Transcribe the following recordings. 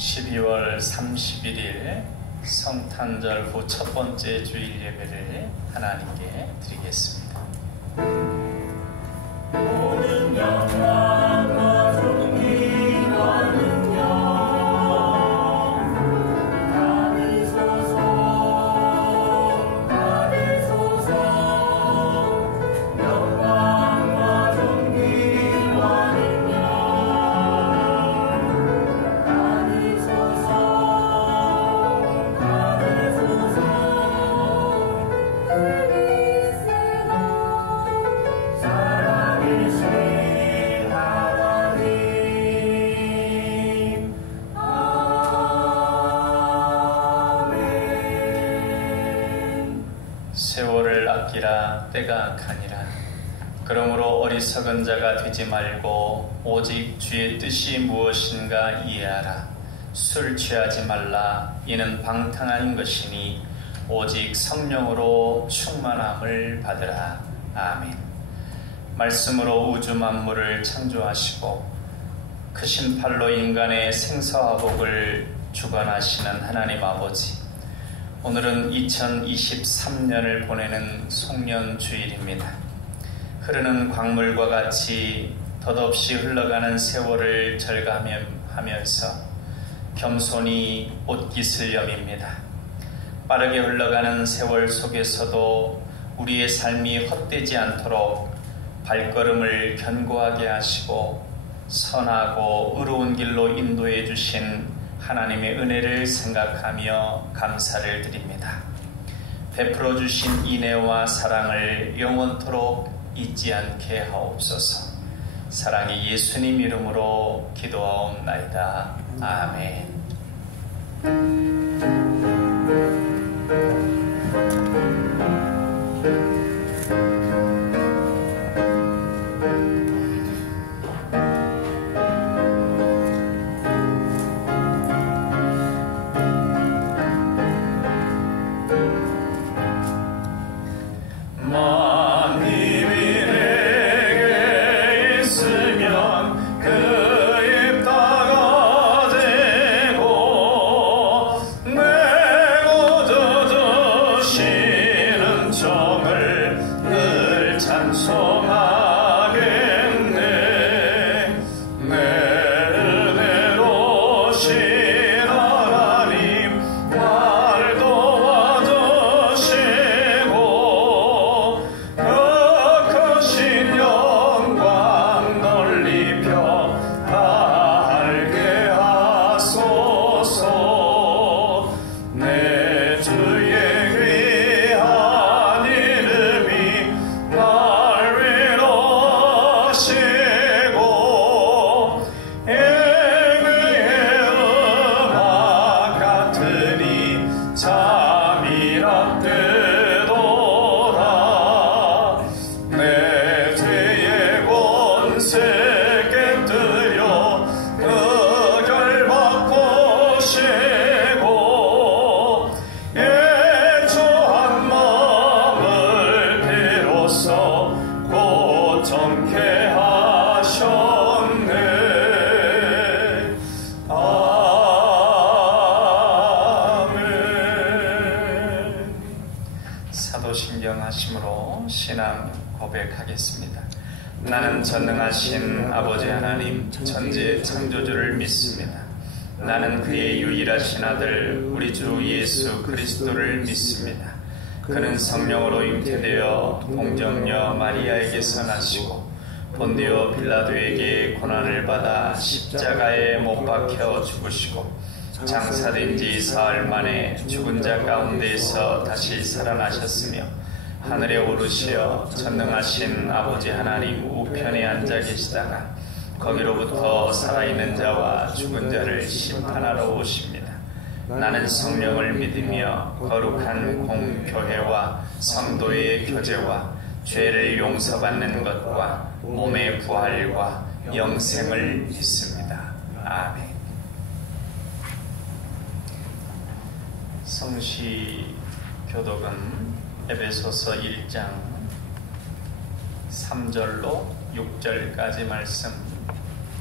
12월 31일 성탄절 후 첫 번째 주일 예배를 하나님께 드리겠습니다. 모든 영광과 존귀와 능력 받으소서, 받으소서. 영광과 존귀와 능력 받으소서, 받으소서. 살아계신 하나님, 아멘. 세월을 아끼라, 때가 악하니라. 그러므로 어리석은 자가 되지 말고 오직 주의 뜻이 무엇인가 이해하라. 술 취하지 말라. 이는 방탕한 것이니 오직 성령으로 충만함을 받으라. 아멘. 말씀으로 우주 만물을 창조하시고 크신 팔로 인간의 생사화복을 주관하시는 하나님 아버지, 오늘은 2023년을 보내는 송년주일입니다. 흐르는 광물과 같이 덧없이 흘러가는 세월을 절감하면서 겸손히 옷깃을 여밉니다. 빠르게 흘러가는 세월 속에서도 우리의 삶이 헛되지 않도록 발걸음을 견고하게 하시고 선하고 의로운 길로 인도해 주신 하나님의 은혜를 생각하며 감사를 드립니다. 베풀어 주신 인애와 사랑을 영원토록 잊지 않게 하옵소서. 사랑의 예수님 이름으로 기도하옵나이다. 아멘. 사도신경하심으로 신앙 고백하겠습니다. 나는 전능하신 아버지 하나님 천지 창조주를 믿습니다. 나는 그의 유일하신 아들 우리 주 예수 그리스도를 믿습니다. 그는 성령으로 잉태되어 동정녀 마리아에게서 나시고 본디오 빌라도에게 고난을 받아 십자가에 못 박혀 죽으시고 장사된 지 사흘 만에 죽은 자 가운데에서 다시 살아나셨으며 하늘에 오르시어 전능하신 아버지 하나님 우편에 앉아 계시다가 거기로부터 살아있는 자와 죽은 자를 심판하러 오십니다. 나는 성령을 믿으며 거룩한 공교회와 성도의 교제와 죄를 용서받는 것과 몸의 부활과 영생을 믿습니다. 아멘. 성시 교독은 에베소서 1장 3절로 6절까지 말씀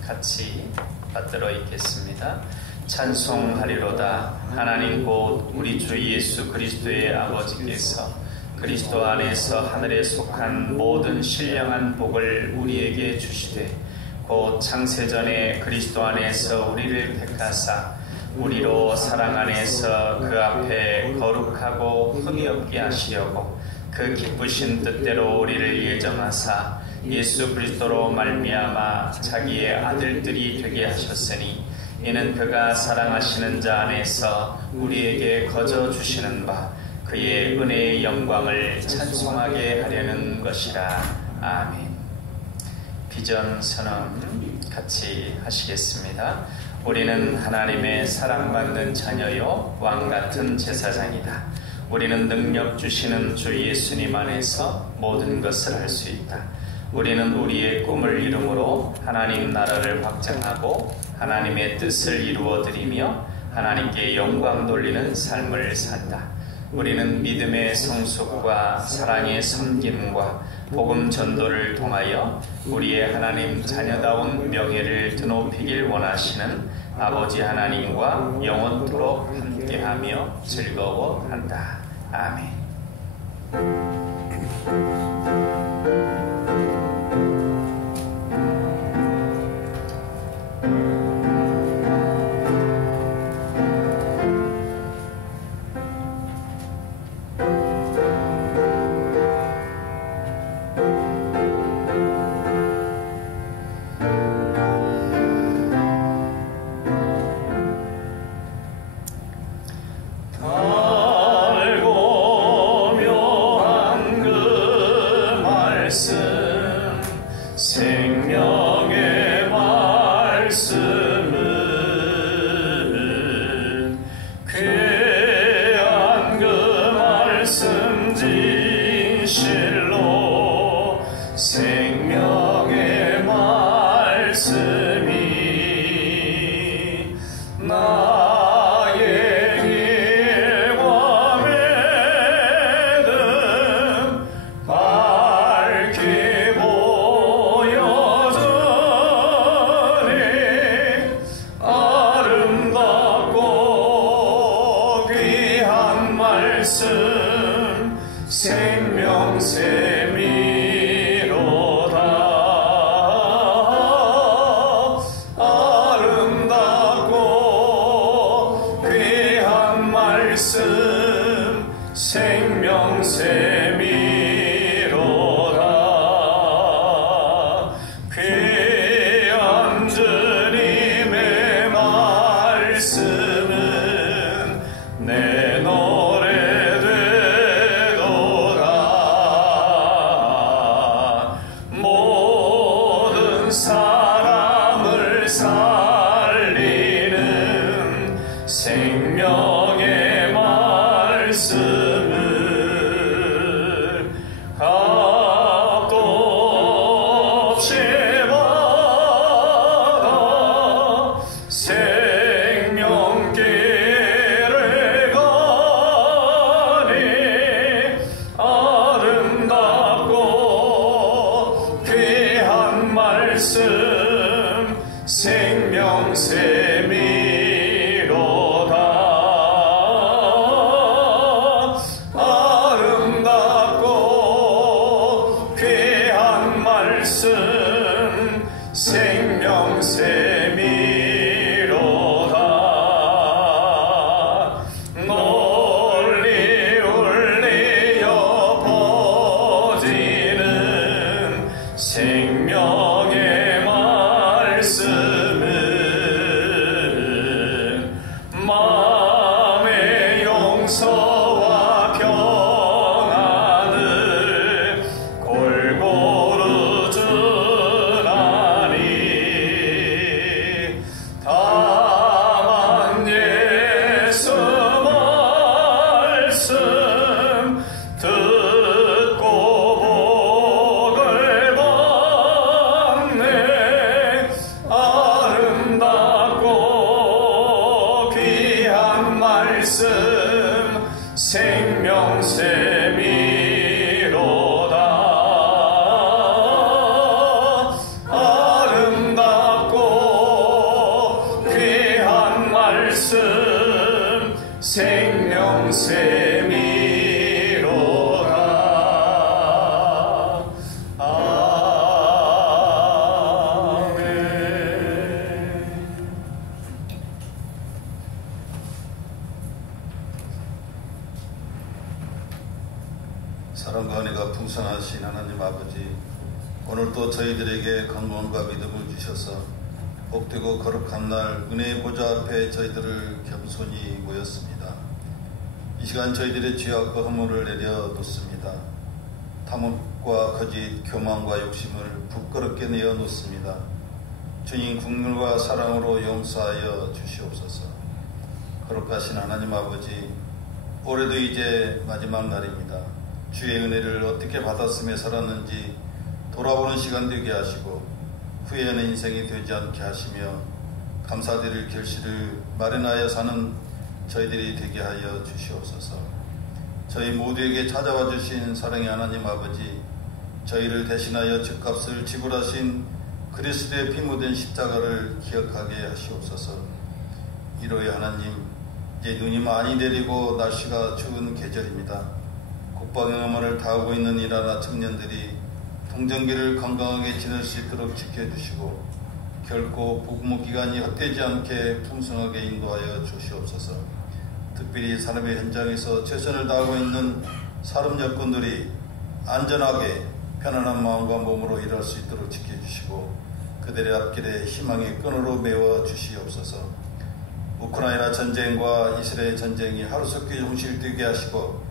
같이 받들어 읽겠습니다. 찬송하리로다. 하나님 곧 우리 주 예수 그리스도의 아버지께서 그리스도 안에서 하늘에 속한 모든 신령한 복을 우리에게 주시되 곧 창세전에 그리스도 안에서 우리를 택하사 우리로 사랑 안에서 그 앞에 거룩하고 흠이 없게 하시려고 그 기쁘신 뜻대로 우리를 예정하사 예수 그리스도로 말미암아 자기의 아들들이 되게 하셨으니 이는 그가 사랑하시는 자 안에서 우리에게 거저 주시는 바 그의 은혜의 영광을 찬송하게 하려는 것이라. 아멘. 비전 선언 같이 하시겠습니다. 우리는 하나님의 사랑받는 자녀요 왕같은 제사장이다. 우리는 능력 주시는 주 예수님 안에서 모든 것을 할 수 있다. 우리는 우리의 꿈을 이루므로 하나님 나라를 확장하고 하나님의 뜻을 이루어드리며 하나님께 영광 돌리는 삶을 산다. 우리는 믿음의 성숙과 사랑의 섬김과 복음 전도를 통하여 우리의 하나님 자녀다운 명예를 드높이길 원하시는 아버지 하나님과 영원토록 함께하며 즐거워한다. 아멘. 풍성하신 하나님 아버지, 오늘도 저희들에게 건강과 믿음을 주셔서 복되고 거룩한 날 은혜의 보좌 앞에 저희들을 겸손히 모였습니다. 이 시간 저희들의 죄악과 허물을 내려놓습니다. 탐욕과 거짓, 교만과 욕심을 부끄럽게 내어놓습니다. 주님 국률과 사랑으로 용서하여 주시옵소서. 거룩하신 하나님 아버지, 올해도 이제 마지막 날입니다. 주의 은혜를 어떻게 받았으며 살았는지 돌아보는 시간 되게 하시고 후회하는 인생이 되지 않게 하시며 감사드릴 결실을 마련하여 사는 저희들이 되게 하여 주시옵소서. 저희 모두에게 찾아와 주신 사랑의 하나님 아버지, 저희를 대신하여 죗값을 지불하신 그리스도의 피 묻은 십자가를 기억하게 하시옵소서. 이로의 하나님, 이제 눈이 많이 내리고 날씨가 추운 계절입니다. 국방영화를 다하고 있는 일하나 청년들이 동정기를 건강하게 지낼 수 있도록 지켜주시고 결코 복무기간이 헛되지 않게 풍성하게 인도하여 주시옵소서. 특별히 산업의 현장에서 최선을 다하고 있는 산업 여건들이 안전하게 편안한 마음과 몸으로 일할 수 있도록 지켜주시고 그들의 앞길에 희망의 끈으로 메워 주시옵소서. 우크라이나 전쟁과 이스라엘 전쟁이 하루속히 종실되게 하시고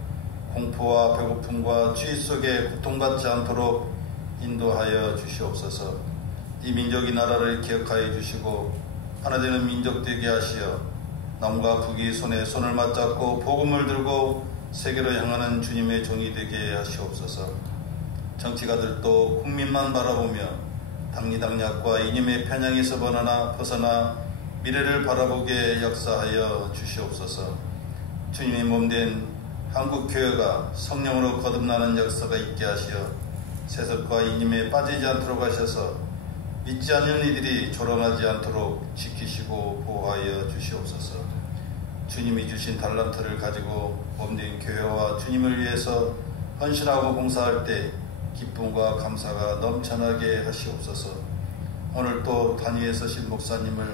공포와 배고픔과 추위 속에 고통받지 않도록 인도하여 주시옵소서. 이 민족이 나라를 기억하여 주시고 하나 되는 민족 되게 하시어 남과 북이 손에 손을 맞잡고 복음을 들고 세계로 향하는 주님의 종이 되게 하시옵소서. 정치가들도 국민만 바라보며 당리당략과 이념의 편향에서 벗어나 미래를 바라보게 역사하여 주시옵소서. 주님의 몸된 한국교회가 성령으로 거듭나는 역사가 있게 하시어 세속과 이념에 빠지지 않도록 하셔서 믿지 않는 이들이 조롱하지 않도록 지키시고 보호하여 주시옵소서. 주님이 주신 달란트를 가지고 몸된 교회와 주님을 위해서 헌신하고 봉사할 때 기쁨과 감사가 넘쳐나게 하시옵소서. 오늘 또 단위에 서신 목사님을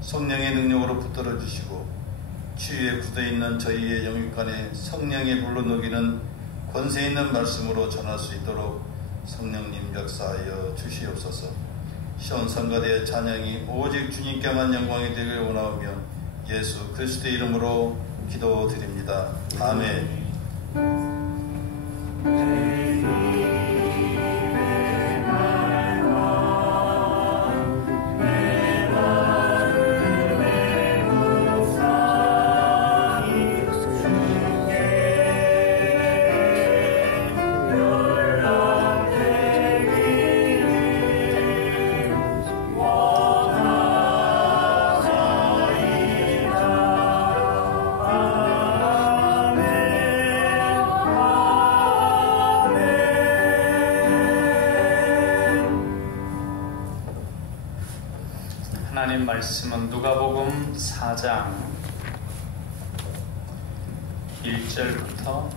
성령의 능력으로 붙들어 주시고 치유에 굳어있는 저희의 영육간에 성령의 불로 녹이는 권세 있는 말씀으로 전할 수 있도록 성령님 역사하여 주시옵소서. 시온 성가대의 찬양이 오직 주님께만 영광이 되길 원하오며 예수 그리스도의 이름으로 기도드립니다. 아멘. 하나님 말씀은 누가복음 4장 1절부터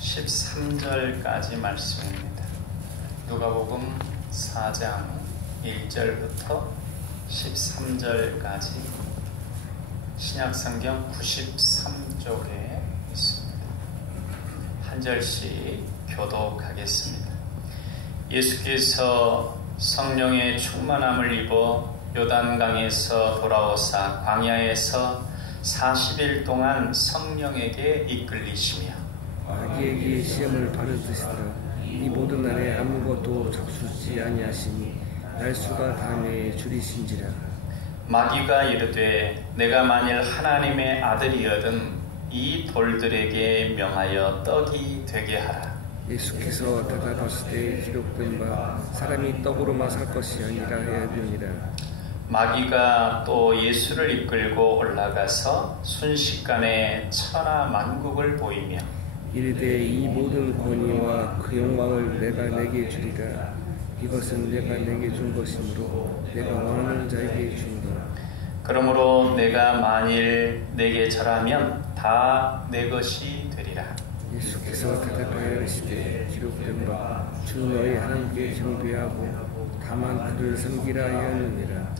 13절까지 말씀입니다. 누가복음 4장 1절부터 13절까지 신약성경 93쪽에 있습니다. 한 절씩 교독하겠습니다. 예수께서 성령의 충만함을 입어 요단강에서 돌아오사 광야에서 40일 동안 성령에게 이끌리시며 마귀에게 시험을 받으시더라. 이 모든 날에 아무것도 잡수지 아니하시니 날수가 다음에 줄이신지라. 마귀가 이르되 내가 만일 하나님의 아들이여든 이 돌들에게 명하여 떡이 되게 하라. 예수께서 대답하시되 기록된 바 사람이 떡으로만 살 것이 아니라 하였느니라. 마귀가 또 예수를 이끌고 올라가서 순식간에 천하 만국을 보이며 이르되 이 모든 권위와 그 영광을 내가 내게 주리라. 이것은 내가 내게 준 것이므로 내가 원하는 자에게 주노라. 그러므로 내가 만일 내게 절하면 다 내 것이 되리라. 예수께서 대답하여 이르시되 기록된 바 주 너희 하나님께 경배하고 다만 그를 섬기라 하였느니라.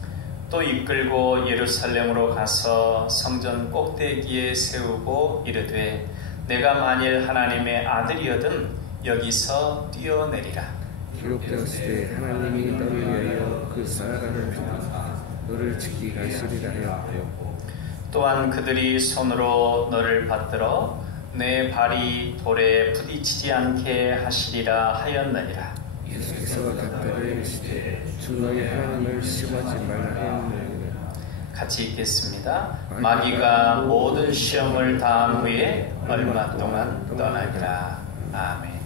또 이끌고 예루살렘으로 가서 성전 꼭대기에 세우고 이르되 내가 만일 하나님의 아들이여든 여기서 뛰어내리라. 기록되었을 때 하나님이 너를 위하여 그 사람을 두고 너를 지키게 하시리라 하였고 또한 그들이 손으로 너를 받들어 내 발이 돌에 부딪히지 않게 하시리라 하였느니라. 예수께서 답변하여 이르시되 주 너희 하나님을 시험하지 말라 하였느니라. 같이 읽겠습니다. 마귀가 모든 시험을 다한 후에 얼마 동안 떠나리라. 아멘.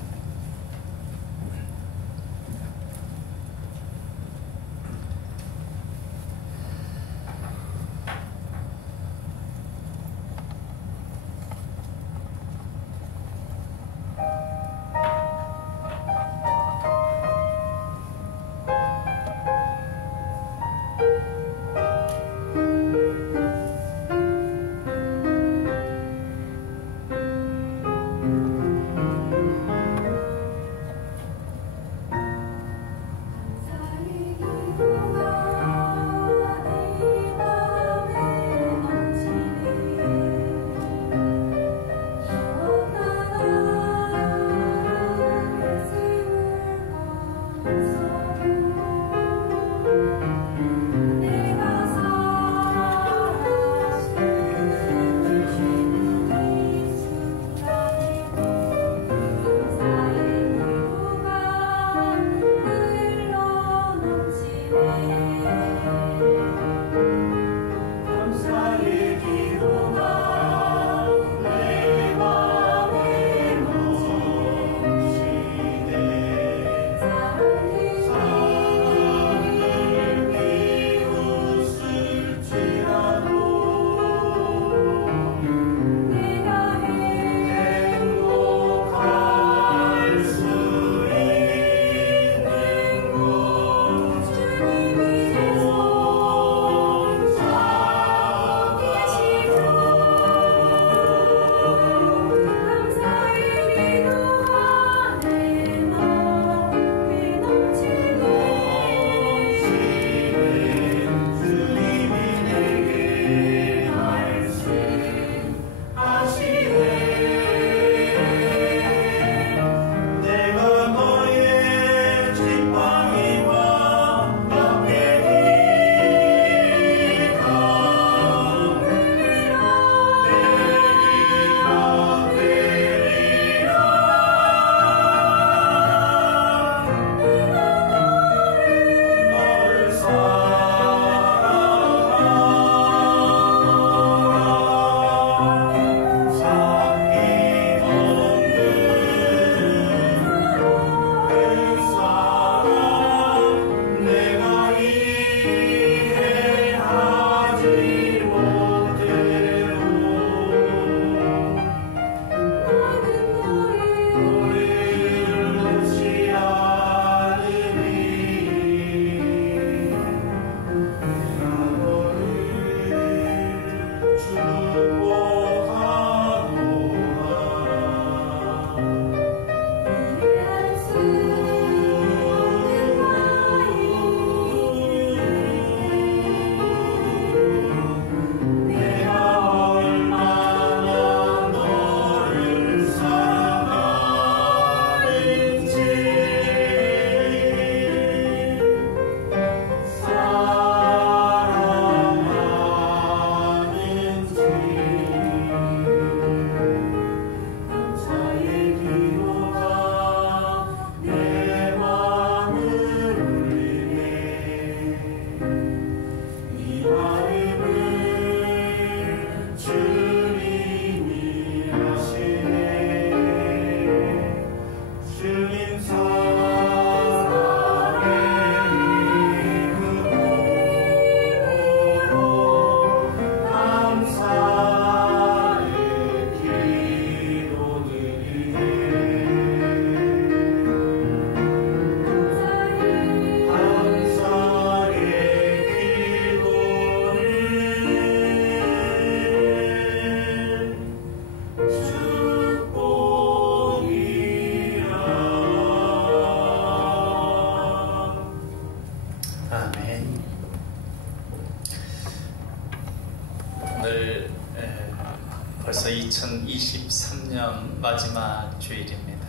벌써 2023년 마지막 주일입니다.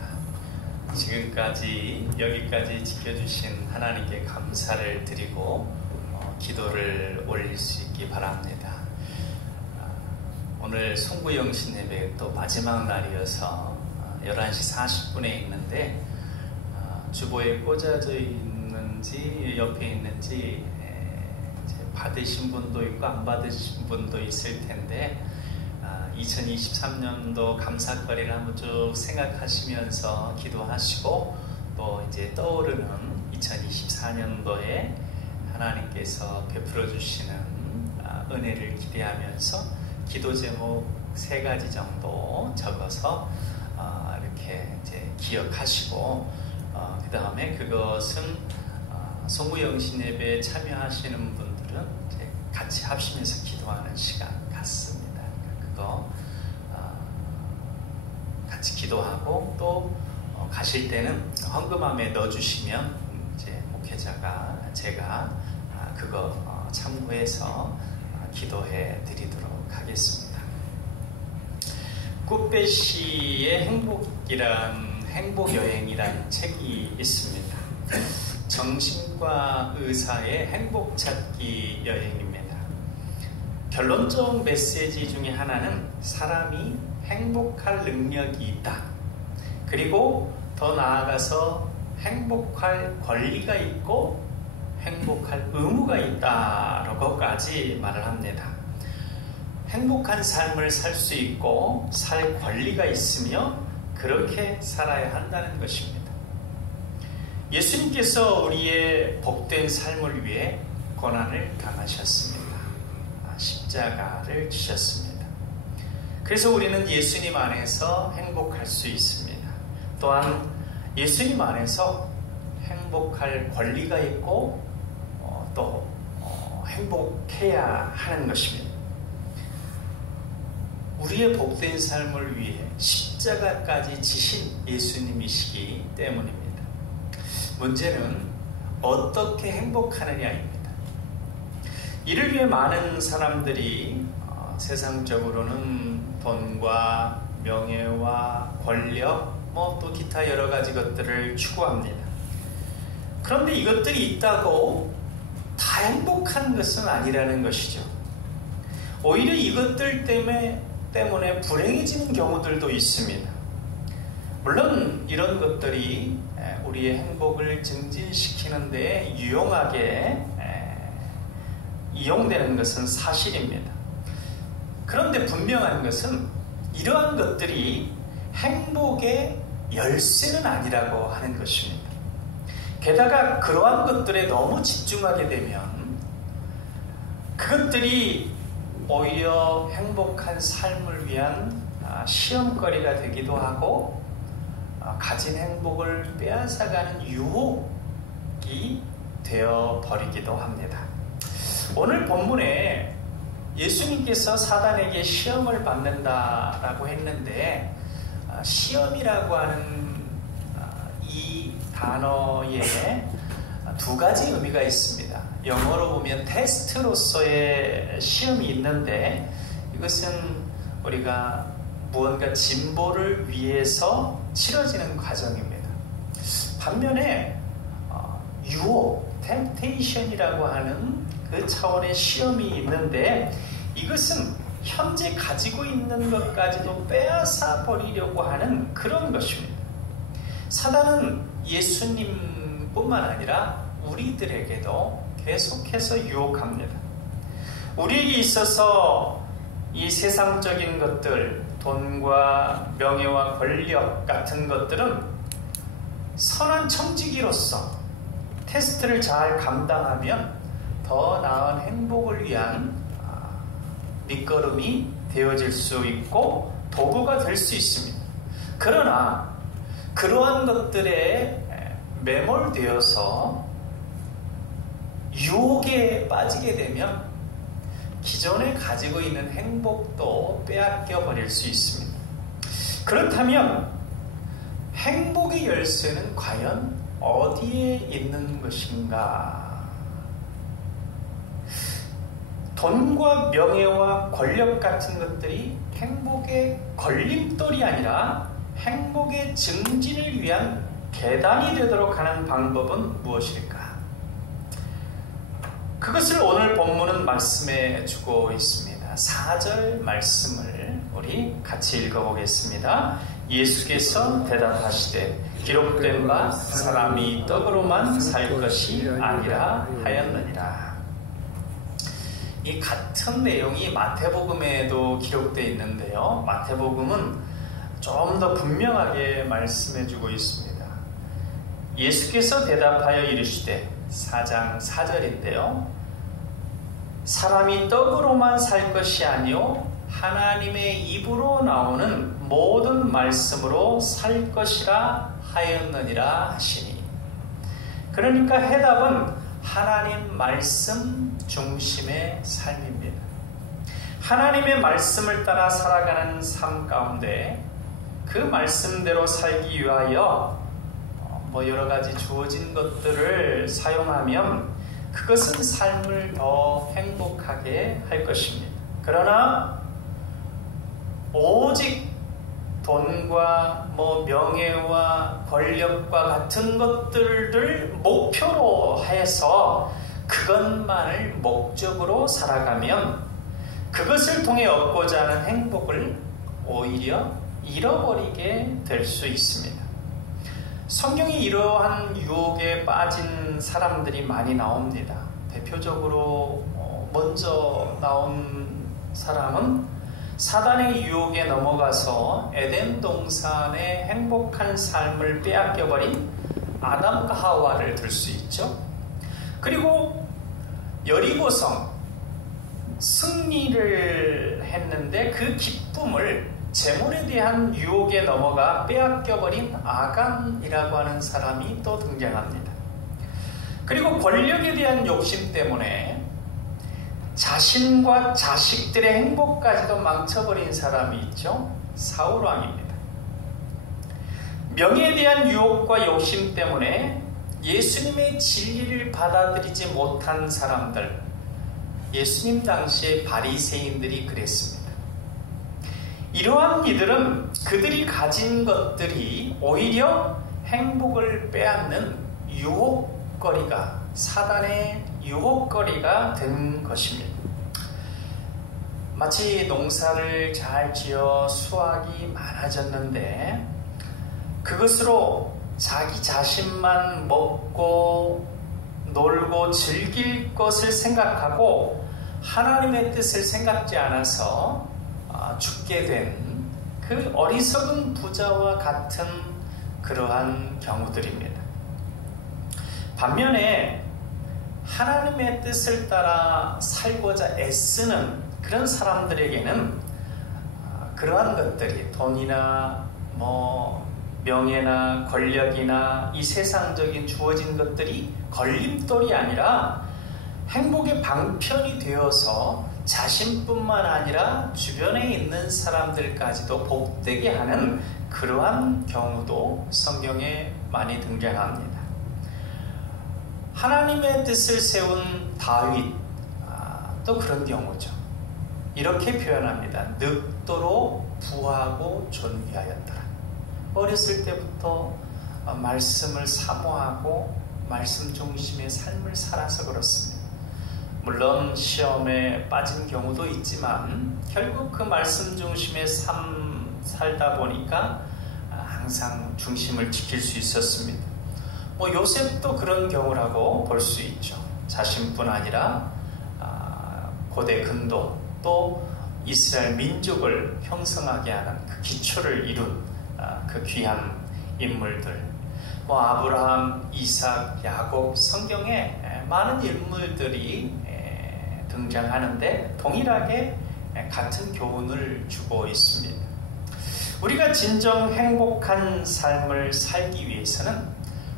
지금까지 여기까지 지켜주신 하나님께 감사를 드리고 기도를 올릴 수 있기 바랍니다. 오늘 송구영신 예배 또 마지막 날이어서 11시 40분에 있는데 주보에 꽂아져 있는지 옆에 있는지 받으신 분도 있고 안 받으신 분도 있을 텐데 2023년도 감사거리를 한번 쭉 생각하시면서 기도하시고 또 이제 떠오르는 2024년도에 하나님께서 베풀어 주시는 은혜를 기대하면서 기도 제목 3가지 정도 적어서 이렇게 이제 기억하시고 그 다음에 그것은 송구영신 예배에 참여하시는 분들은 이제 같이 합심해서 기도하는 시간 같습니다. 그거 같이 기도하고 또 가실 때는 헌금함에 넣어주시면 이제 목회자가 제가 그거 참고해서 기도해 드리도록 하겠습니다. 꾸빼시의 행복여행이라는 책이 있습니다. 정신과 의사의 행복찾기 여행입니다. 결론적 메시지 중에 하나는 사람이 행복할 능력이 있다. 그리고 더 나아가서 행복할 권리가 있고 행복할 의무가 있다라고까지 말을 합니다. 행복한 삶을 살 수 있고 살 권리가 있으며 그렇게 살아야 한다는 것입니다. 예수님께서 우리의 복된 삶을 위해 고난을 당하셨습니다. 십자가를 지셨습니다. 그래서 우리는 예수님 안에서 행복할 수 있습니다. 또한 예수님 안에서 행복할 권리가 있고 또 행복해야 하는 것입니다. 우리의 복된 삶을 위해 십자가까지 지신 예수님이시기 때문입니다. 문제는 어떻게 행복하느냐입니다. 이를 위해 많은 사람들이 세상적으로는 돈과 명예와 권력, 또 기타 여러 가지 것들을 추구합니다. 그런데 이것들이 있다고 다 행복한 것은 아니라는 것이죠. 오히려 이것들 때문에 불행해지는 경우들도 있습니다. 물론 이런 것들이 우리의 행복을 증진시키는 데 유용하게 이용되는 것은 사실입니다. 그런데 분명한 것은 이러한 것들이 행복의 열쇠는 아니라고 하는 것입니다. 게다가 그러한 것들에 너무 집중하게 되면 그것들이 오히려 행복한 삶을 위한 시험거리가 되기도 하고 가진 행복을 빼앗아가는 유혹이 되어버리기도 합니다. 오늘 본문에 예수님께서 사단에게 시험을 받는다라고 했는데 시험이라고 하는 이 단어에 2가지 의미가 있습니다. 영어로 보면 테스트로서의 시험이 있는데 이것은 우리가 무언가 진보를 위해서 치러지는 과정입니다. 반면에 유혹, 템테이션이라고 하는 그 차원의 시험이 있는데 이것은 현재 가지고 있는 것까지도 빼앗아 버리려고 하는 그런 것입니다. 사단은 예수님뿐만 아니라 우리들에게도 계속해서 유혹합니다. 우리에게 있어서 이 세상적인 것들, 돈과 명예와 권력 같은 것들은 선한 청지기로서 테스트를 잘 감당하면 더 나은 행복을 위한 밑거름이 되어질 수 있고 도구가 될 수 있습니다. 그러나 그러한 것들에 매몰되어서 유혹에 빠지게 되면 기존에 가지고 있는 행복도 빼앗겨 버릴 수 있습니다. 그렇다면 행복의 열쇠는 과연 어디에 있는 것인가? 돈과 명예와 권력 같은 것들이 행복의 걸림돌이 아니라 행복의 증진을 위한 계단이 되도록 하는 방법은 무엇일까? 그것을 오늘 본문은 말씀해 주고 있습니다. 4절 말씀을 우리 같이 읽어보겠습니다. 예수께서 대답하시되 기록된 바 사람이 떡으로만 살 것이 아니라 하였느니라. 이 같은 내용이 마태복음에도 기록되어 있는데요. 마태복음은 좀 더 분명하게 말씀해 주고 있습니다. 예수께서 대답하여 이르시되 4장 4절인데요. 사람이 떡으로만 살 것이 아니요 하나님의 입으로 나오는 모든 말씀으로 살 것이라 하였느니라 하시니. 그러니까 해답은 하나님 말씀 중심의 삶입니다. 하나님의 말씀을 따라 살아가는 삶 가운데 그 말씀대로 살기 위하여 여러 가지 주어진 것들을 사용하면 그것은 삶을 더 행복하게 할 것입니다. 그러나 오직 돈과 명예와 권력과 같은 것들을 목표로 해서 그것만을 목적으로 살아가면 그것을 통해 얻고자 하는 행복을 오히려 잃어버리게 될 수 있습니다. 성경에 이러한 유혹에 빠진 사람들이 많이 나옵니다. 대표적으로 먼저 나온 사람은 사단의 유혹에 넘어가서 에덴 동산의 행복한 삶을 빼앗겨버린 아담과 하와를 들 수 있죠. 그리고 여리고성 승리를 했는데 그 기쁨을 재물에 대한 유혹에 넘어가 빼앗겨버린 아간이라고 하는 사람이 또 등장합니다. 그리고 권력에 대한 욕심 때문에 자신과 자식들의 행복까지도 망쳐버린 사람이 있죠. 사울 왕입니다. 명예에 대한 유혹과 욕심 때문에 예수님의 진리를 받아들이지 못한 사람들, 예수님 당시의 바리새인들이 그랬습니다. 이러한 이들은 그들이 가진 것들이 오히려 행복을 빼앗는 유혹거리가, 사단의 유혹거리가 된 것입니다. 마치 농사를 잘 지어 수확이 많아졌는데 그것으로 자기 자신만 먹고 놀고 즐길 것을 생각하고 하나님의 뜻을 생각지 않아서 죽게 된 그 어리석은 부자와 같은 그러한 경우들입니다. 반면에 하나님의 뜻을 따라 살고자 애쓰는 그런 사람들에게는 그러한 것들이 돈이나 명예나 권력이나 이 세상적인 주어진 것들이 걸림돌이 아니라 행복의 방편이 되어서 자신뿐만 아니라 주변에 있는 사람들까지도 복되게 하는 그러한 경우도 성경에 많이 등장합니다. 하나님의 뜻을 세운 다윗, 또 그런 경우죠. 이렇게 표현합니다. 늙도록 부하고 존귀하였더라. 어렸을 때부터 말씀을 사모하고 말씀 중심의 삶을 살아서 그렇습니다. 물론 시험에 빠진 경우도 있지만 결국 그 말씀 중심의 삶 살다 보니까 항상 중심을 지킬 수 있었습니다. 요셉도 그런 경우라고 볼 수 있죠. 자신뿐 아니라 고대 근동 또 이스라엘 민족을 형성하게 하는 그 기초를 이룬 그 귀한 인물들, 아브라함, 이삭, 야곱, 성경에 많은 인물들이 등장하는데 동일하게 같은 교훈을 주고 있습니다. 우리가 진정 행복한 삶을 살기 위해서는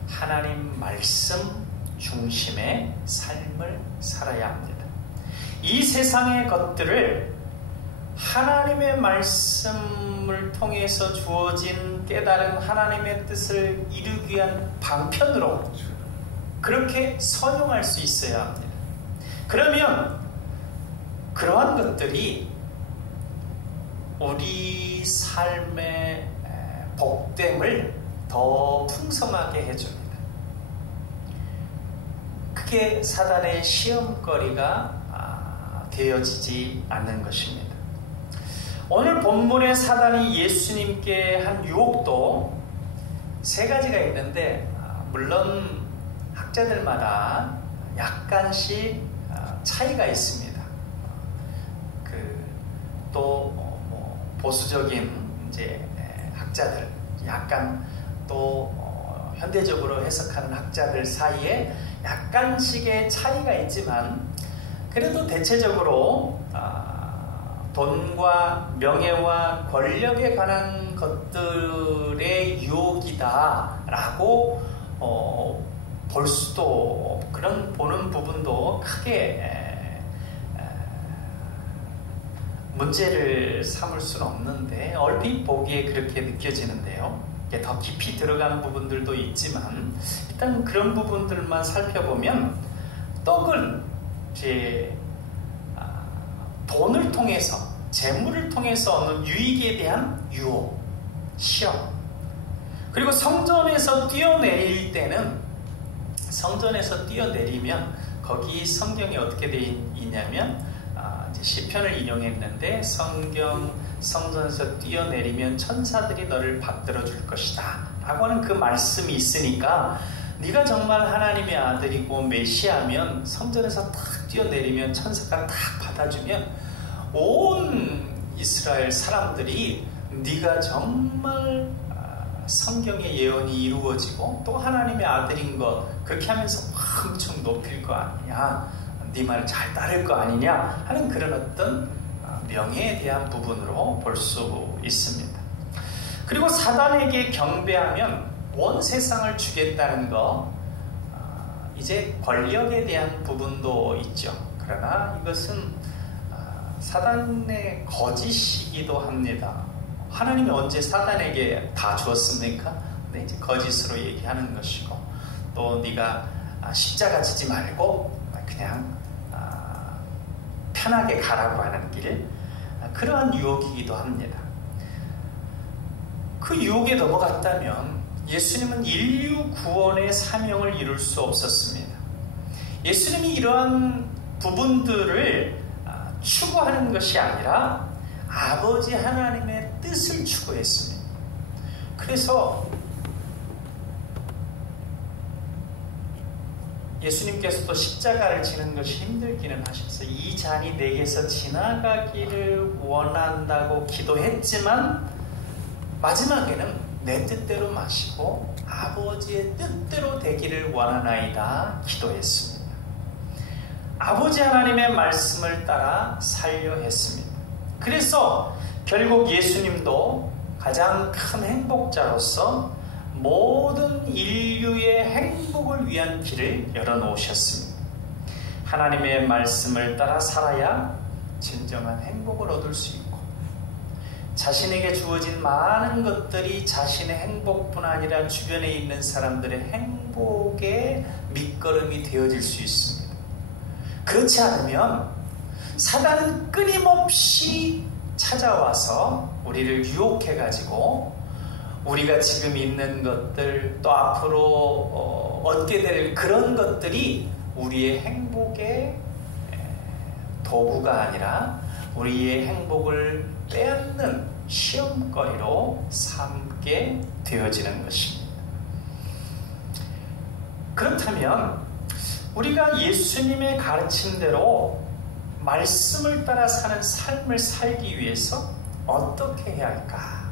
하나님 말씀 중심의 삶을 살아야 합니다. 이 세상의 것들을 하나님의 말씀을 통해서 주어진 깨달은 하나님의 뜻을 이루기 위한 방편으로 그렇게 선용할 수 있어야 합니다. 그러면 그러한 것들이 우리 삶의 복됨을 더 풍성하게 해줍니다. 그게 사단의 시험거리가 되어지지 않는 것입니다. 오늘 본문의 사단이 예수님께 한 유혹도 세 가지가 있는데, 물론 학자들마다 약간씩 차이가 있습니다. 또 보수적인 이제 학자들, 약간 또 현대적으로 해석하는 학자들 사이에 약간씩의 차이가 있지만, 그래도 대체적으로 돈과 명예와 권력에 관한 것들의 유혹이다라고 볼 수도, 그런 보는 부분도 크게 문제를 삼을 수는 없는데, 얼핏 보기에 그렇게 느껴지는데요. 더 깊이 들어가는 부분들도 있지만, 일단 그런 부분들만 살펴보면, 떡은 이제 돈을 통해서, 재물을 통해서 얻는 유익에 대한 유혹, 시험, 그리고 성전에서 뛰어내릴 때는, 성전에서 뛰어내리면 거기 성경이 어떻게 되어 있냐면, 시편을 인용했는데, 성전에서 뛰어내리면 천사들이 너를 받들어 줄 것이다 라고 하는 그 말씀이 있으니까, 네가 정말 하나님의 아들이고 메시아면 성전에서 탁 뛰어내리면 천사가 탁 받아주면 온 이스라엘 사람들이 네가 정말 성경의 예언이 이루어지고 또 하나님의 아들인 것, 그렇게 하면서 엄청 높일 거 아니냐, 네 말을 잘 따를 거 아니냐 하는 그런 어떤 명예에 대한 부분으로 볼 수 있습니다. 그리고 사단에게 경배하면 온 세상을 주겠다는 거, 이제 권력에 대한 부분도 있죠. 그러나 이것은 사단의 거짓이기도 합니다. 하나님이 언제 사단에게 다 주었습니까? 네, 이제 거짓으로 얘기하는 것이고, 또 네가 십자가 지지 말고 그냥 편하게 가라고 하는 길, 그러한 유혹이기도 합니다. 그 유혹에 넘어갔다면 예수님은 인류 구원의 사명을 이룰 수 없었습니다. 예수님이 이러한 부분들을 추구하는 것이 아니라 아버지 하나님의 뜻을 추구했습니다. 그래서 예수님께서도 십자가를 지는 것이 힘들기는 하셨어요. 이 잔이 내게서 지나가기를 원한다고 기도했지만 마지막에는 내 뜻대로 마시고 아버지의 뜻대로 되기를 원하나이다 기도했습니다. 아버지 하나님의 말씀을 따라 살려 했습니다. 그래서 결국 예수님도 가장 큰 행복자로서 모든 인류의 행복을 위한 길을 열어놓으셨습니다. 하나님의 말씀을 따라 살아야 진정한 행복을 얻을 수 있고, 자신에게 주어진 많은 것들이 자신의 행복뿐 아니라 주변에 있는 사람들의 행복의 밑거름이 되어질 수 있습니다. 그렇지 않으면 사단은 끊임없이 찾아와서 우리를 유혹해가지고 우리가 지금 있는 것들, 또 앞으로 얻게 될 그런 것들이 우리의 행복의 도구가 아니라 우리의 행복을 빼앗는 시험거리로 삼게 되어지는 것입니다. 그렇다면 우리가 예수님의 가르침대로 말씀을 따라 사는 삶을 살기 위해서 어떻게 해야 할까?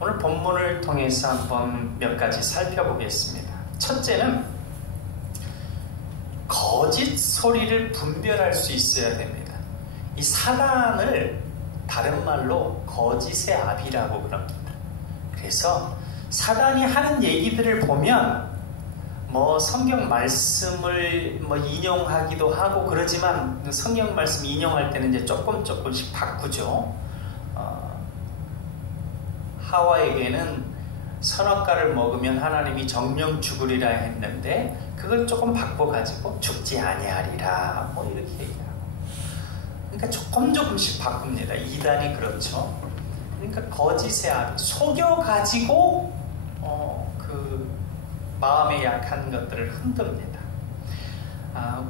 오늘 본문을 통해서 한번 몇 가지 살펴보겠습니다. 첫째는 거짓 소리를 분별할 수 있어야 됩니다. 이 사단을 다른 말로 거짓의 아비라고 그럽니다. 그래서 사단이 하는 얘기들을 보면 성경 말씀을 인용하기도 하고 그러지만 성경 말씀 인용할 때는 이제 조금씩 바꾸죠. 하와에게는 선악과를 먹으면 하나님이 정령 죽으리라 했는데 그걸 조금 바꿔가지고 죽지 아니하리라 이렇게 얘기하고, 그러니까 조금씩 바꿉니다. 이단이 그렇죠. 그러니까 거짓의 아비, 속여가지고 그 마음의 약한 것들을 흔듭니다.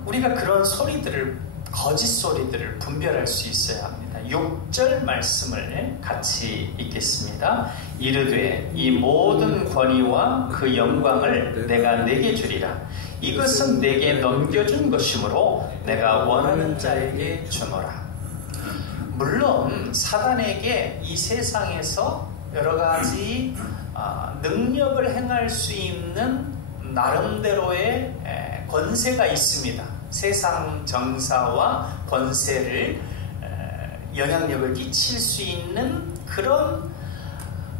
우리가 그런 소리들을, 거짓 소리들을 분별할 수 있어야 합니다. 6절 말씀을 같이 읽겠습니다. 이르되 이 모든 권위와 그 영광을 내가 내게 주리라. 이것은 내게 넘겨준 것이므로 내가 원하는 자에게 주노라. 물론 사단에게 이 세상에서 여러 가지 능력을 행할 수 있는 나름대로의 권세가 있습니다. 세상 정사와 권세를 영향력을 끼칠 수 있는 그런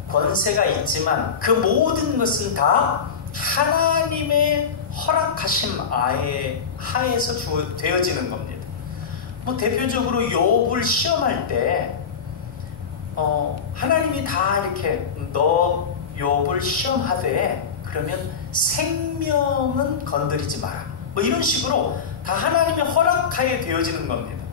권세가 있지만 그 모든 것은 다 하나님의 허락하심 하에서 되어지는 겁니다. 대표적으로 욥을 시험할 때 하나님이 다 이렇게 너 욥을 시험하되 그러면 생명은 건드리지 마라, 이런 식으로 다 하나님의 허락하에 되어지는 겁니다.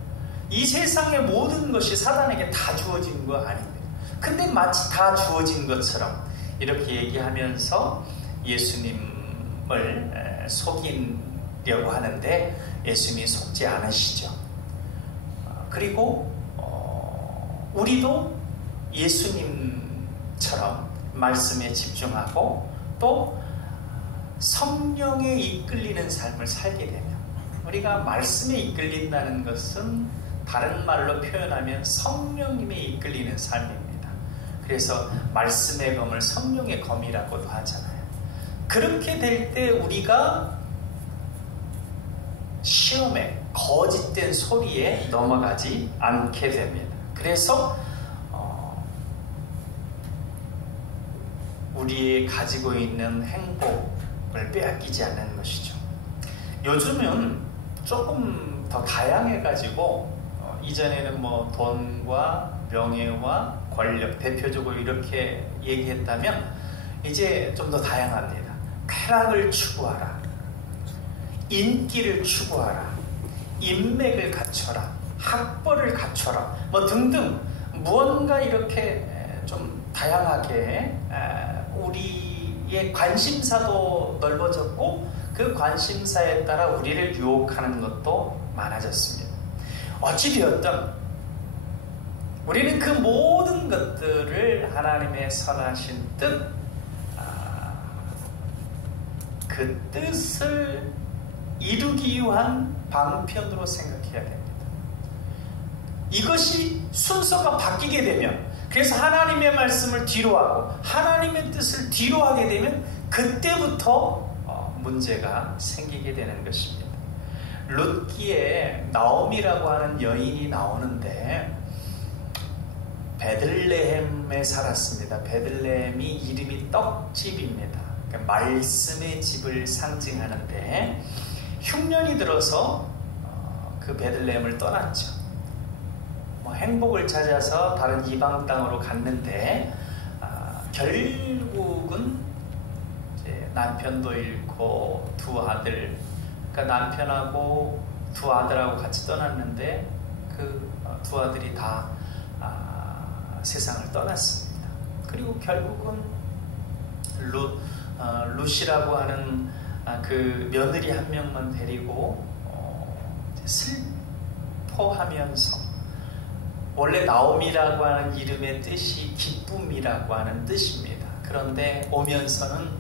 이 세상의 모든 것이 사단에게 다 주어진 거 아닙니다. 근데 마치 다 주어진 것처럼 이렇게 얘기하면서 예수님을 속이려고 하는데 예수님이 속지 않으시죠. 그리고 우리도 예수님처럼 말씀에 집중하고 또 성령에 이끌리는 삶을 살게 되면, 우리가 말씀에 이끌린다는 것은 다른 말로 표현하면 성령님에 이끌리는 삶입니다. 그래서 말씀의 검을 성령의 검이라고도 하잖아요. 그렇게 될 때 우리가 시험에, 거짓된 소리에 넘어가지 않게 됩니다. 그래서 우리 가지고 있는 행복을 빼앗기지 않는 것이죠. 요즘은 조금 더 다양해가지고 이전에는 돈과 명예와 권력, 대표적으로 이렇게 얘기했다면 이제 좀 더 다양합니다. 쾌락을 추구하라, 인기를 추구하라, 인맥을 갖춰라, 학벌을 갖춰라, 등등 무언가 이렇게 좀 다양하게 우리의 관심사도 넓어졌고 그 관심사에 따라 우리를 유혹하는 것도 많아졌습니다. 어찌되었든 우리는 그 모든 것들을 하나님의 선하신 뜻, 그 뜻을 이루기 위한 방편으로 생각해야 됩니다. 이것이 순서가 바뀌게 되면, 그래서 하나님의 말씀을 뒤로하고 하나님의 뜻을 뒤로하게 되면 그때부터 문제가 생기게 되는 것입니다. 룻기에 나오미라고 하는 여인이 나오는데 베들레헴에 살았습니다. 베들레헴이 이름이 떡집입니다. 그러니까 말씀의 집을 상징하는데 흉년이 들어서 그 베들레헴을 떠났죠. 행복을 찾아서 다른 이방 땅으로 갔는데 결국은 이제 남편도 잃고 두 아들, 그러니까 남편하고 두 아들하고 같이 떠났는데 그 두 아들이 다 세상을 떠났습니다. 그리고 결국은 룻이라고 하는 그 며느리 한 명만 데리고 슬퍼하면서, 원래 나오미라고 하는 이름의 뜻이 기쁨이라고 하는 뜻입니다. 그런데 오면서는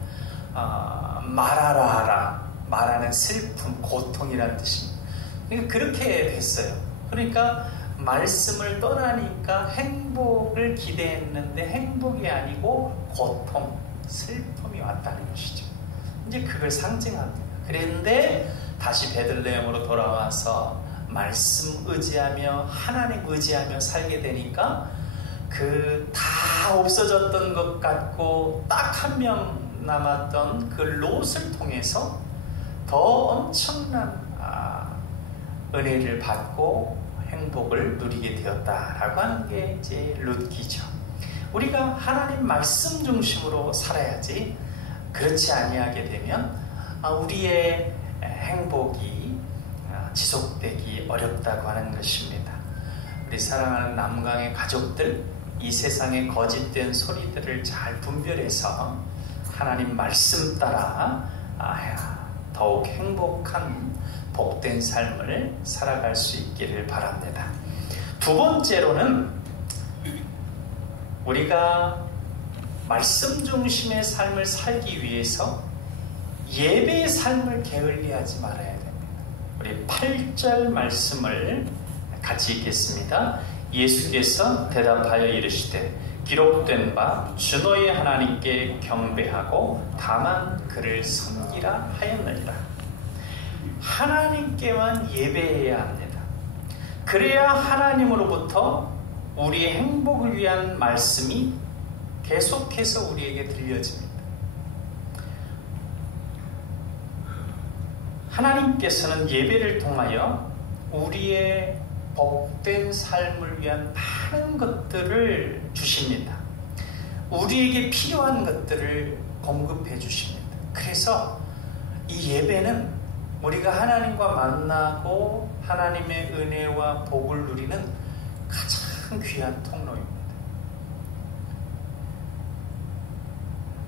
말하라 하라, 말하는 슬픔, 고통이라는 뜻입니다. 그러니까 그렇게 됐어요. 그러니까 말씀을 떠나니까 행복을 기대했는데 행복이 아니고 고통, 슬픔이 왔다는 것이죠. 이제 그걸 상징합니다. 그런데 다시 베들레헴으로 돌아와서 말씀 의지하며 하나님 의지하며 살게 되니까 그 다 없어졌던 것 같고 딱 한 명 남았던 그 롯을 통해서 더 엄청난 은혜를 받고 행복을 누리게 되었다라고 하는 게 이제 룻기죠. 우리가 하나님 말씀 중심으로 살아야지, 그렇지 아니하게 되면 우리의 행복이 지속되기 어렵다고 하는 것입니다. 우리 사랑하는 남강의 가족들, 이 세상의 거짓된 소리들을 잘 분별해서 하나님 말씀 따라 더욱 행복한 복된 삶을 살아갈 수 있기를 바랍니다. 두 번째로는 우리가 말씀 중심의 삶을 살기 위해서 예배의 삶을 게을리하지 말아야 됩니다. 우리 8절 말씀을 같이 읽겠습니다. 예수께서 대답하여 이르시되 기록된 바 주 너의 하나님께 경배하고 다만 그를 섬기라 하였느니라. 하나님께만 예배해야 합니다. 그래야 하나님으로부터 우리의 행복을 위한 말씀이 계속해서 우리에게 들려집니다. 하나님께서는 예배를 통하여 우리의 복된 삶을 위한 많은 것들을 주십니다. 우리에게 필요한 것들을 공급해 주십니다. 그래서 이 예배는 우리가 하나님과 만나고 하나님의 은혜와 복을 누리는 가장 귀한 통로입니다.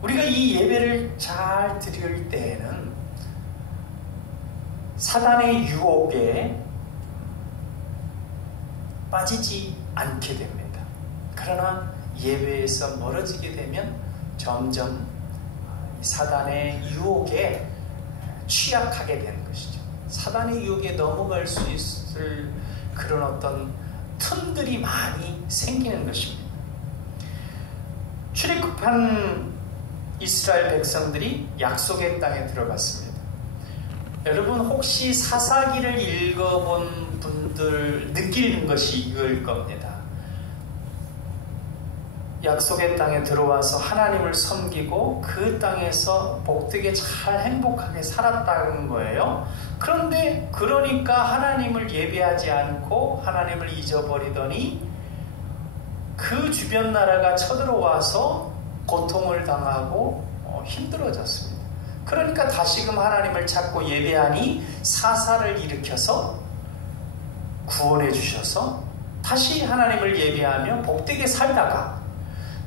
우리가 이 예배를 잘 드릴 때에는 사단의 유혹에 빠지지 않게 됩니다. 그러나 예배에서 멀어지게 되면 점점 사단의 유혹에 취약하게 되는 것이죠. 사단의 유혹에 넘어갈 수 있을 그런 어떤 틈들이 많이 생기는 것입니다. 출애굽한 이스라엘 백성들이 약속의 땅에 들어갔습니다. 여러분 혹시 사사기를 읽어본 분들 느끼는 것이 이거일 겁니다. 약속의 땅에 들어와서 하나님을 섬기고 그 땅에서 복되게 잘 행복하게 살았다는 거예요. 그런데 그러니까 하나님을 예배하지 않고 하나님을 잊어버리더니 그 주변 나라가 쳐들어와서 고통을 당하고 힘들어졌습니다. 그러니까 다시금 하나님을 찾고 예배하니 사사를 일으켜서 구원해 주셔서 다시 하나님을 예배하며 복되게 살다가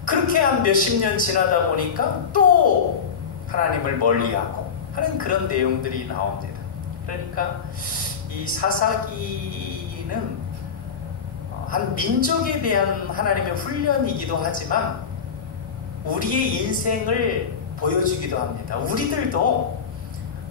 그렇게 한 몇십 년 지나다 보니까 또 하나님을 멀리하고 하는 그런 내용들이 나옵니다. 그러니까 이 사사기는 한 민족에 대한 하나님의 훈련이기도 하지만 우리의 인생을 보여주기도 합니다. 우리들도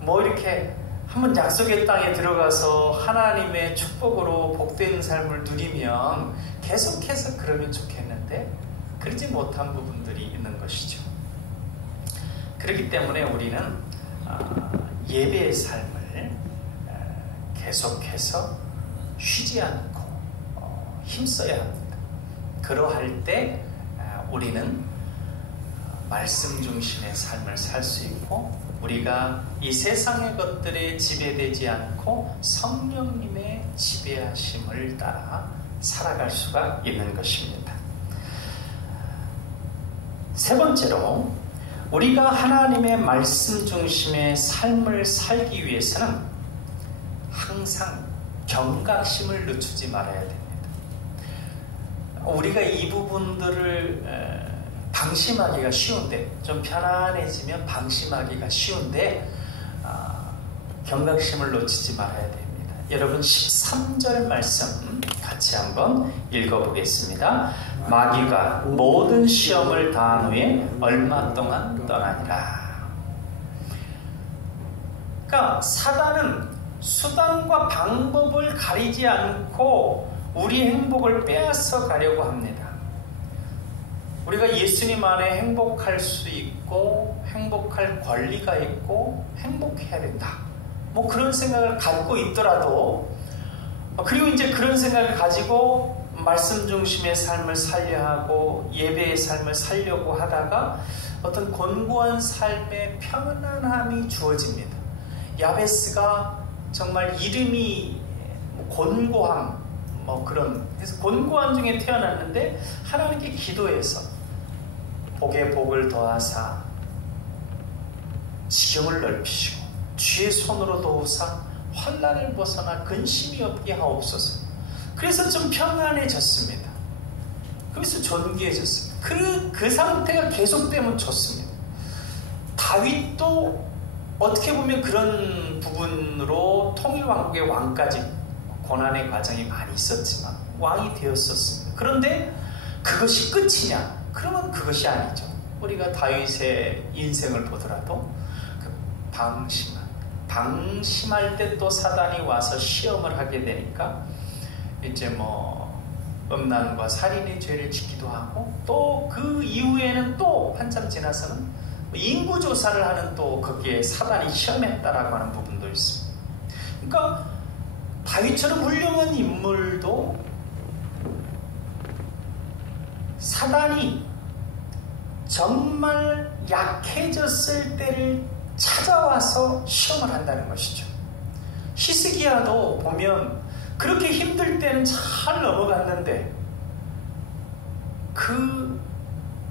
뭐 이렇게 한번 약속의 땅에 들어가서 하나님의 축복으로 복된 삶을 누리면 계속해서 그러면 좋겠는데 그러지 못한 부분들이 있는 것이죠. 그렇기 때문에 우리는 예배의 삶을 계속해서 쉬지 않고 힘써야 합니다. 그러할 때 우리는 말씀 중심의 삶을 살 수 있고 우리가 이 세상의 것들에 지배되지 않고 성령님의 지배하심을 따라 살아갈 수가 있는 것입니다. 세 번째로 우리가 하나님의 말씀 중심의 삶을 살기 위해서는 항상 경각심을 늦추지 말아야 됩니다. 우리가 이 부분들을 방심하기가 쉬운데 좀 편안해지면 방심하기가 쉬운데 경각심을 놓치지 말아야 됩니다. 여러분 13절 말씀 같이 한번 읽어보겠습니다. 마귀가 모든 시험을 다한 후에 얼마 동안 떠나니라. 그러니까 사단은 수단과 방법을 가리지 않고 우리 행복을 빼앗아 가려고 합니다. 우리가 예수님 안에 행복할 수 있고 행복할 권리가 있고 행복해야 된다. 뭐 그런 생각을 갖고 있더라도 그리고 이제 그런 생각을 가지고 말씀 중심의 삶을 살려 하고 예배의 삶을 살려고 하다가 어떤 곤고한 삶의 편안함이 주어집니다. 야베스가 정말 이름이 곤고함 그런 그래서 곤고함 중에 태어났는데 하나님께 기도해서 복에 복을 더하사 지경을 넓히시고 주의 손으로 도우사 환난을 벗어나 근심이 없게 하옵소서. 그래서 좀 평안해졌습니다. 그래서 존귀해졌습니다. 그 상태가 계속되면 좋습니다. 다윗도 어떻게 보면 그런 부분으로 통일왕국의 왕까지 고난의 과정이 많이 있었지만 왕이 되었었습니다. 그런데 그것이 끝이냐? 그러면 그것이 아니죠. 우리가 다윗의 인생을 보더라도 그 방심할 때 또 사단이 와서 시험을 하게 되니까 이제 뭐 음란과 살인의 죄를 짓기도 하고, 또 그 이후에는 또 한참 지나서는 인구조사를 하는 또 거기에 사단이 시험했다라고 하는 부분도 있습니다. 그러니까 다윗처럼 훌륭한 인물도 사단이 정말 약해졌을 때를 찾아와서 시험을 한다는 것이죠. 히스기야도 보면 그렇게 힘들 때는 잘 넘어갔는데 그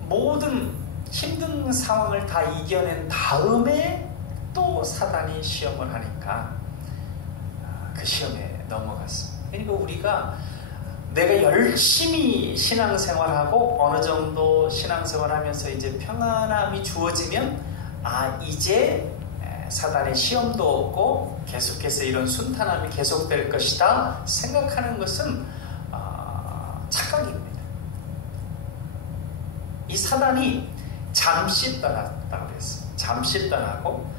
모든 힘든 상황을 다 이겨낸 다음에 또 사단이 시험을 하니까 그 시험에 넘어갔습니다. 그러니까 우리가 내가 열심히 신앙생활하고 어느 정도 신앙생활하면서 이제 평안함이 주어지면 이제 사단의 시험도 없고 계속해서 이런 순탄함이 계속될 것이다 생각하는 것은 착각입니다. 이 사단이 잠시 떠났다고 그랬습니다. 잠시 떠나고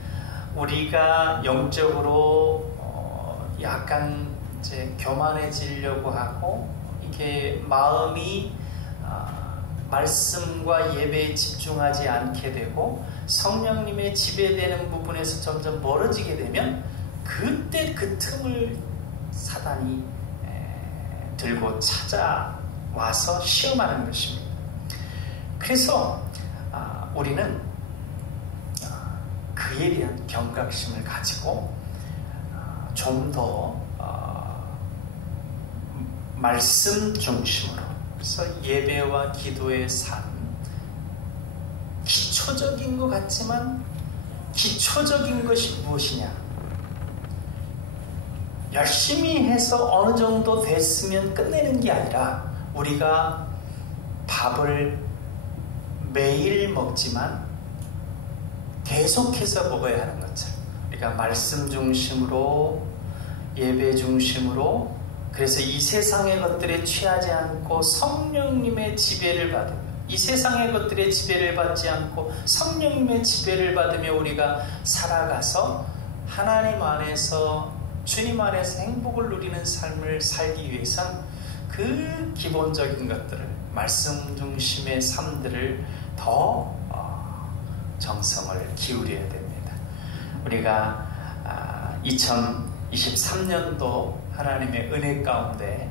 우리가 영적으로 약간 이제 교만해지려고 하고 이게 마음이 말씀과 예배에 집중하지 않게 되고 성령님의 지배되는 부분에서 점점 멀어지게 되면 그때 그 틈을 사단이 들고 찾아와서 시험하는 것입니다. 그래서 우리는 그에 대한 경각심을 가지고 좀 더 말씀 중심으로, 그래서 예배와 기도의 삶, 기초적인 것 같지만 기초적인 것이 무엇이냐? 열심히 해서 어느 정도 됐으면 끝내는 게 아니라 우리가 밥을 매일 먹지만 계속해서 먹어야 하는 것처럼, 그러니까 말씀 중심으로, 예배 중심으로, 그래서 이 세상의 것들에 취하지 않고 성령님의 지배를 받으며, 이 세상의 것들의 지배를 받지 않고 성령님의 지배를 받으며 우리가 살아가서 하나님 안에서, 주님 안에서 행복을 누리는 삶을 살기 위해선 그 기본적인 것들을, 말씀 중심의 삶들을 더 정성을 기울여야 됩니다. 우리가 2023년도 하나님의 은혜 가운데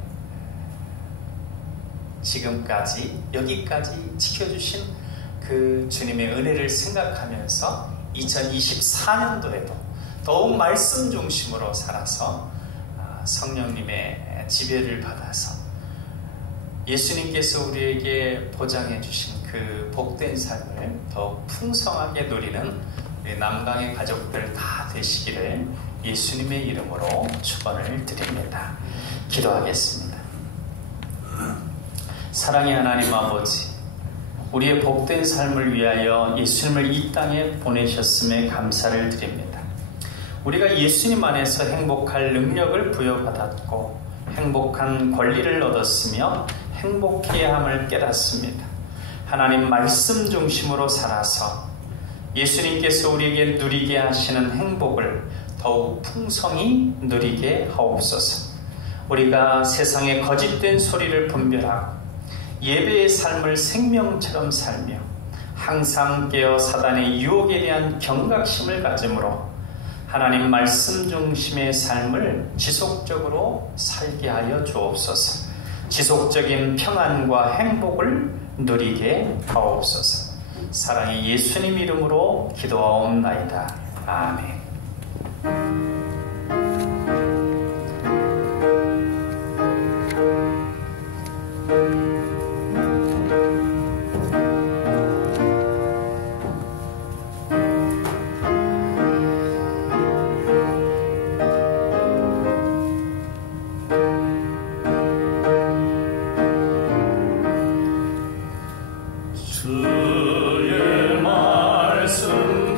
지금까지 여기까지 지켜주신 그 주님의 은혜를 생각하면서 2024년도에도 더욱 말씀 중심으로 살아서 성령님의 지배를 받아서 예수님께서 우리에게 보장해 주신 그 복된 삶을 더욱 풍성하게 누리는 우리 남강의 가족들 다 되시기를 예수님의 이름으로 축원을 드립니다. 기도하겠습니다. 사랑의 하나님 아버지, 우리의 복된 삶을 위하여 예수님을 이 땅에 보내셨음에 감사를 드립니다. 우리가 예수님 안에서 행복할 능력을 부여받았고 행복한 권리를 얻었으며 행복해야 함을 깨닫습니다. 하나님 말씀 중심으로 살아서 예수님께서 우리에게 누리게 하시는 행복을 더욱 풍성히 누리게 하옵소서. 우리가 세상의 거짓된 소리를 분별하고 예배의 삶을 생명처럼 살며 항상 깨어 사단의 유혹에 대한 경각심을 가짐으로 하나님 말씀 중심의 삶을 지속적으로 살게 하여 주옵소서. 지속적인 평안과 행복을 누리게 하옵소서. 사랑의 예수님 이름으로 기도하옵나이다. 아멘. 주의 말씀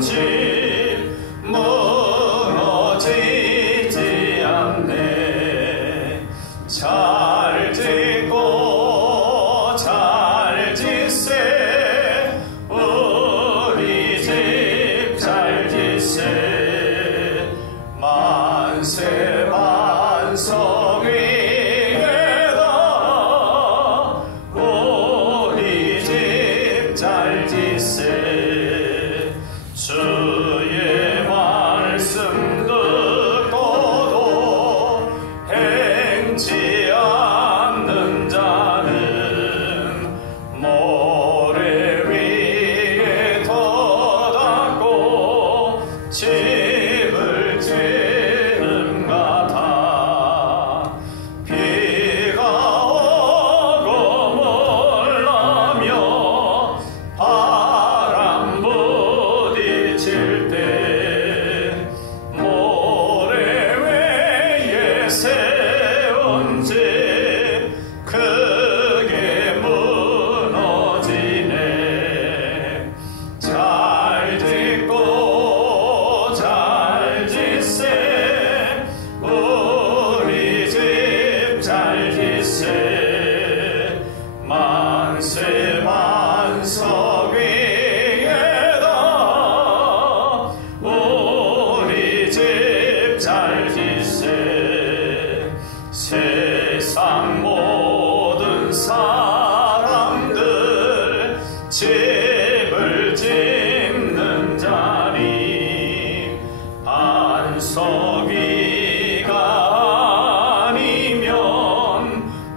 세운 집 무너지지 않네. 잘 짓고 잘 짓세 우리 집 잘 짓세 만세 만성 위에다 우리 집 잘 짓세. 주의 말씀 듣고도 행치 않는 자는 모래 위에 터닫고 집을 지는 같아. 비가 오고 몰라며 바람 부딪힐 때 모래 위에 세운 집 크게 무너지네. 잘 짓고 잘 짓세 우리 집 잘 짓세 만세 만석 위에다 우리 집 잘 짓세. 세상 모든 사람들 집을 짓는 자리 반석 위가 아니면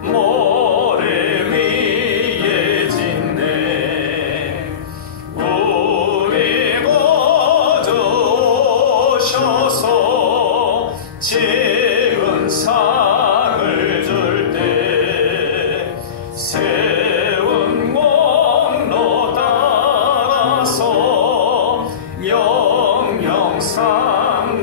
모래 위에 짓네. 우리 구주 오셔서 지은 상을 줄 때 세운 공로 따라서 영영상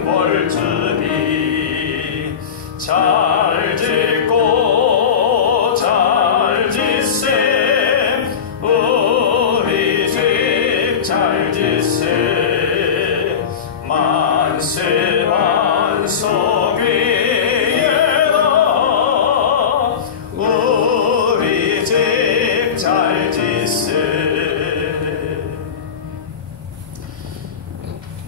벌 주니. 잘 짓고 잘 짓세 우리 집 잘 짓세 만세 만석 위에다 우리 집 잘 짓세.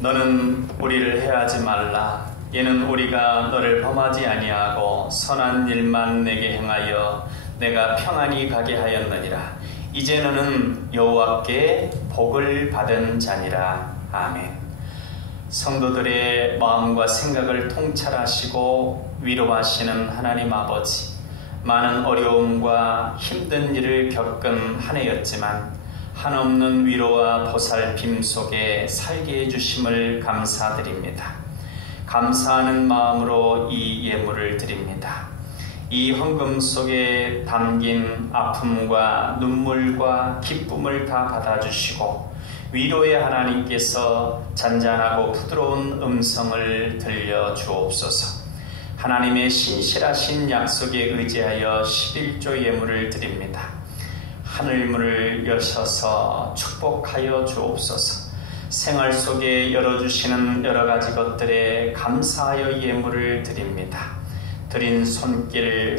너는 우리를 해하지 말라. 이는 우리가 너를 범하지 아니하고 선한 일만 내게 행하여 내가 평안히 가게 하였느니라. 이제 너는 여호와께 복을 받은 자니라. 아멘. 성도들의 마음과 생각을 통찰하시고 위로하시는 하나님 아버지, 많은 어려움과 힘든 일을 겪은 한 해였지만 한없는 위로와 보살핌 속에 살게 해주심을 감사드립니다. 감사하는 마음으로 이 예물을 드립니다. 이 헌금 속에 담긴 아픔과 눈물과 기쁨을 다 받아주시고 위로의 하나님께서 잔잔하고 부드러운 음성을 들려주옵소서. 하나님의 신실하신 약속에 의지하여 11조 예물을 드립니다. 하늘문을 여셔서 축복하여 주옵소서. 생활 속에 열어주시는 여러 가지 것들에 감사하여 예물을 드립니다. 드린 손길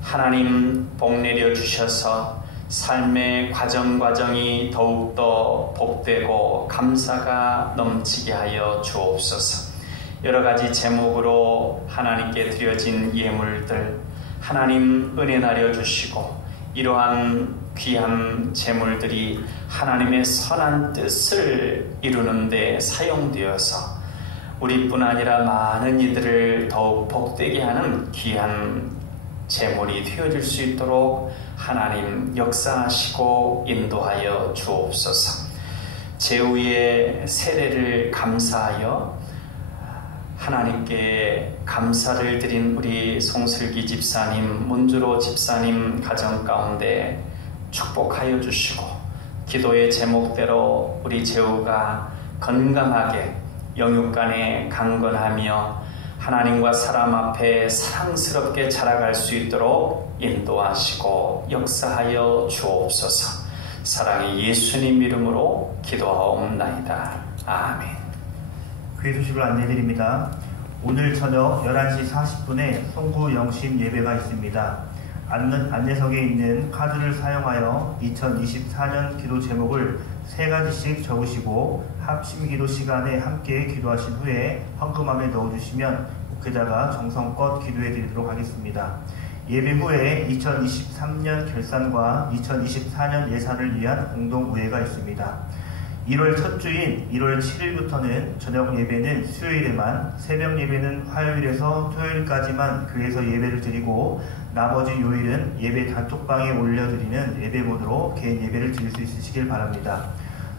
하나님 복 내려 주셔서 삶의 과정이 더욱더 복되고 감사가 넘치게 하여 주옵소서. 여러 가지 제목으로 하나님께 드려진 예물들 하나님 은혜 나려 주시고 이러한 귀한 제물들이 하나님의 선한 뜻을 이루는 데 사용되어서 우리뿐 아니라 많은 이들을 더욱 복되게 하는 귀한 제물이 되어질 수 있도록 하나님 역사하시고 인도하여 주옵소서. 제후의 세례를 감사하여 하나님께 감사를 드린 우리 송슬기 집사님, 문주로 집사님 가정 가운데 축복하여 주시고 기도의 제목대로 우리 제후가 건강하게 영육간에 강건하며 하나님과 사람 앞에 사랑스럽게 자라갈 수 있도록 인도하시고 역사하여 주옵소서. 사랑의 예수님 이름으로 기도하옵나이다. 아멘. 귀의 소식을 안내드립니다. 오늘 저녁 11시 40분에 송구 영신 예배가 있습니다. 안내석에 있는 카드를 사용하여 2024년 기도 제목을 3가지씩 적으시고 합심 기도 시간에 함께 기도하신 후에 헌금함에 넣어주시면 목회자가 정성껏 기도해 드리도록 하겠습니다. 예배 후에 2023년 결산과 2024년 예산을 위한 공동우회가 있습니다. 1월 첫 주인 1월 7일부터는 저녁 예배는 수요일에만, 새벽 예배는 화요일에서 토요일까지만 교회에서 예배를 드리고 나머지 요일은 예배 단톡방에 올려드리는 예배 모드로 개인 예배를 드릴 수 있으시길 바랍니다.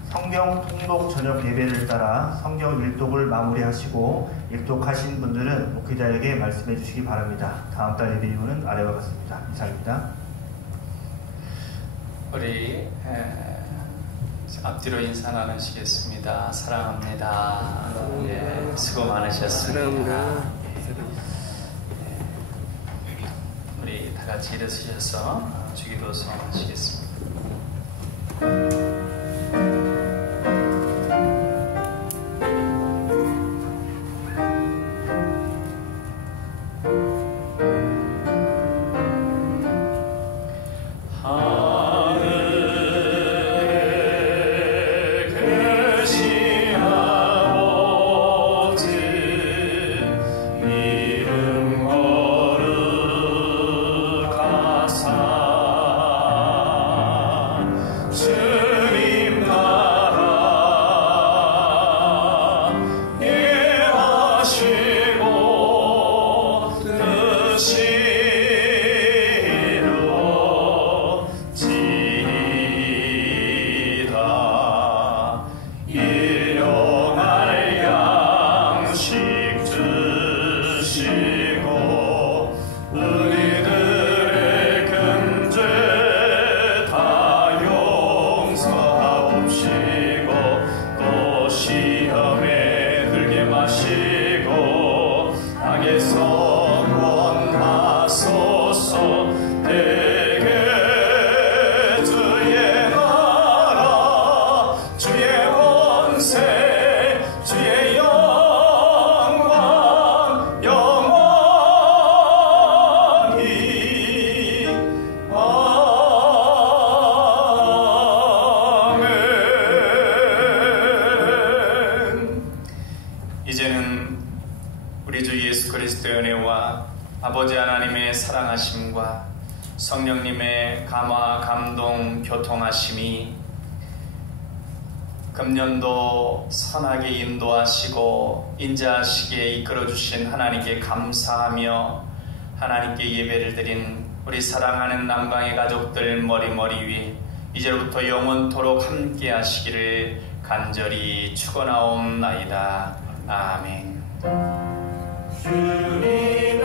성경 통독 저녁 예배를 따라 성경 일독을 마무리하시고 일독하신 분들은 목회자에게 말씀해 주시기 바랍니다. 다음 달 예배 이후는 아래와 같습니다. 이상입니다. 우리 앞뒤로 인사 나누시겠습니다. 사랑합니다. 예, 수고 많으셨습니다. 사랑합니다. 우리 다 같이 일어서셔서 주기도 소원하시겠습니다. 이제는 우리 주 예수 그리스도의 은혜와 아버지 하나님의 사랑하심과 성령님의 감화, 감동, 교통하심이 금년도 선하게 인도하시고 인자하시게 이끌어주신 하나님께 감사하며 하나님께 예배를 드린 우리 사랑하는 남강의 가족들 머리머리 위 이제부터 영원토록 함께 하시기를 간절히 축원하옵나이다. 아멘. 주님